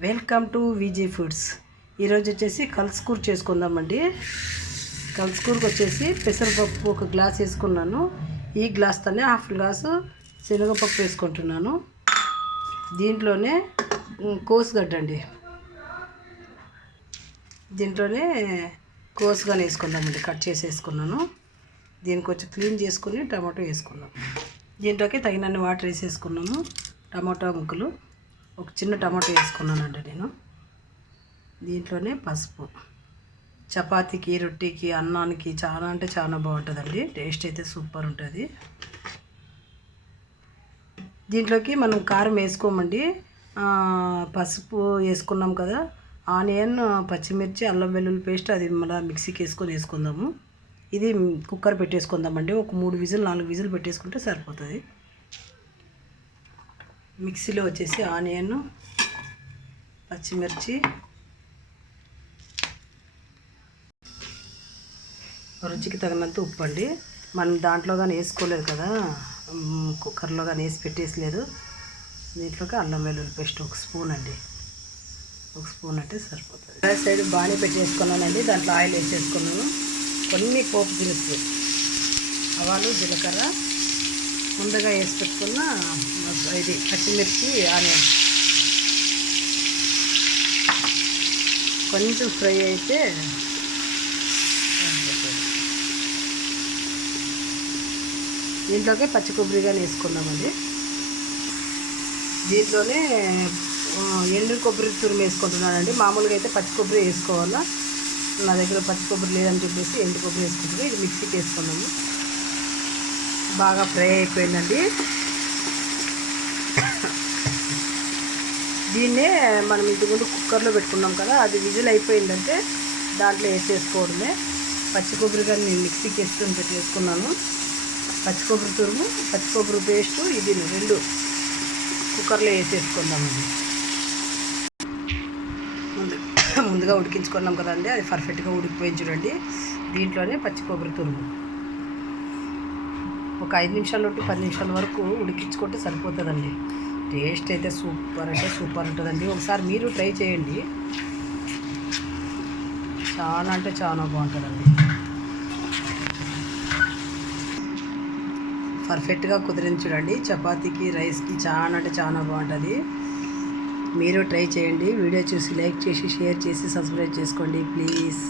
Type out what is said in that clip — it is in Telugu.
Welcome to విజీ foods. ఈరోజు వచ్చేసి కల్స్కూర చేసుకుందామండి. కల్స్కూరకు వచ్చేసి పెసరపప్పు ఒక గ్లాస్ వేసుకున్నాను. ఈ గ్లాస్తోనే హాఫ్ గ్లాసు శనగపప్పు వేసుకుంటున్నాను. దీంట్లోనే కోసుగడ్డ అండి, దీంట్లోనే కోసుగానే వేసుకుందామండి. కట్ చేసి వేసుకున్నాను. దీనికి కొంచెం క్లీన్ చేసుకుని టమాటో వేసుకున్నాను. దీంట్లోకి తగినన్ని వాటర్ వేసేసుకున్నాను. టమాటో ముక్కలు ఒక చిన్న టమాటో వేసుకున్నానండి నేను. దీంట్లోనే పసుపు. చపాతీకి, రొట్టెకి, అన్నానికి చాలా అంటే చాలా బాగుంటుందండి. టేస్ట్ అయితే సూపర్ ఉంటుంది. దీంట్లోకి మనం కారం వేసుకోమండి. పసుపు వేసుకున్నాం కదా, ఆనియన్, పచ్చిమిర్చి, అల్లం వెల్లుల్లి పేస్ట్ అది మళ్ళీ మిక్సీకి వేసుకుందాము. ఇది కుక్కర్ పెట్టేసుకుందామండి. ఒక 3 విజిల్ 4 విజిల్ పెట్టేసుకుంటే సరిపోతుంది. మిక్సీలో వచ్చేసి ఆనియన్, పచ్చిమిర్చి, రుచికి తగినంత ఉప్పు అండి. మనం దాంట్లో కానీ వేసుకోలేదు కదా, కుక్కర్లో కానీ వేసి పెట్టేసలేదు. దీంట్లోకి అల్లం వెల్లుల్లి పేస్ట్ ఒక స్పూన్ అండి, ఒక స్పూన్ అంటే సరిపోతుంది. సైడ్ బాగానే పెట్టేసుకున్నానండి. దాంట్లో ఆయిల్ వేసేసుకున్నాను. కొన్ని పోపు దినుసులు, ఆవాలు, జీలకర్ర, ముందుగా వేసి పెట్టుకున్న ఇది పచ్చిమిర్చి, ఆనియన్ కొంచెం ఫ్రై అయితే దీంట్లోకి పచ్చి కొబ్బరిగా వేసుకుందామండి. దీంట్లోనే ఎండు కొబ్బరి తురుము వేసుకుంటున్నానండి. మామూలుగా అయితే పచ్చి కొబ్బరి వేసుకోవాలా, నా దగ్గర పచ్చి కొబ్బరి లేదని చెప్పేసి ఎండు కొబ్బరి వేసుకుంటున్నాను. ఇది మిక్సీకి వేసుకున్నాము. బాగా ఫ్రై అయిపోయిందండి. దీన్నే మనం ఇంతకుముందు కుక్కర్లో పెట్టుకున్నాం కదా, అది విజిల్ అయిపోయిందంటే దాంట్లో వేసేసుకోవడమే. పచ్చి కొబ్బరి కానీ నేను మిక్సీకి వేసుకొని పెట్టేసుకున్నాను. పచ్చి కొబ్బరి తురుము, పచ్చి కొబ్బరి పేస్టు, ఇది 2 కుక్కర్లో వేసేసుకుందామండి. ముందుగా ఉడికించుకున్నాం కదండి, అది పర్ఫెక్ట్గా ఉడికిపోయి చూడండి. దీంట్లోనే పచ్చి కొబ్బరి తురుము ఒక 5 నిమిషాల నుండి 10 నిమిషాల వరకు ఉడికించుకుంటే సరిపోతుందండి. టేస్ట్ అయితే సూపర్ అంటే సూపర్ ఉంటుందండి. ఒకసారి మీరు ట్రై చేయండి. చాలా అంటే చాలా బాగుంటుందండి. పర్ఫెక్ట్గా కుదిరింది చూడండి. చపాతీకి, రైస్కి చాలా అంటే చాలా బాగుంటుంది. మీరు ట్రై చేయండి. వీడియో చూసి లైక్ చేసి, షేర్ చేసి, సబ్స్క్రైబ్ చేసుకోండి ప్లీజ్.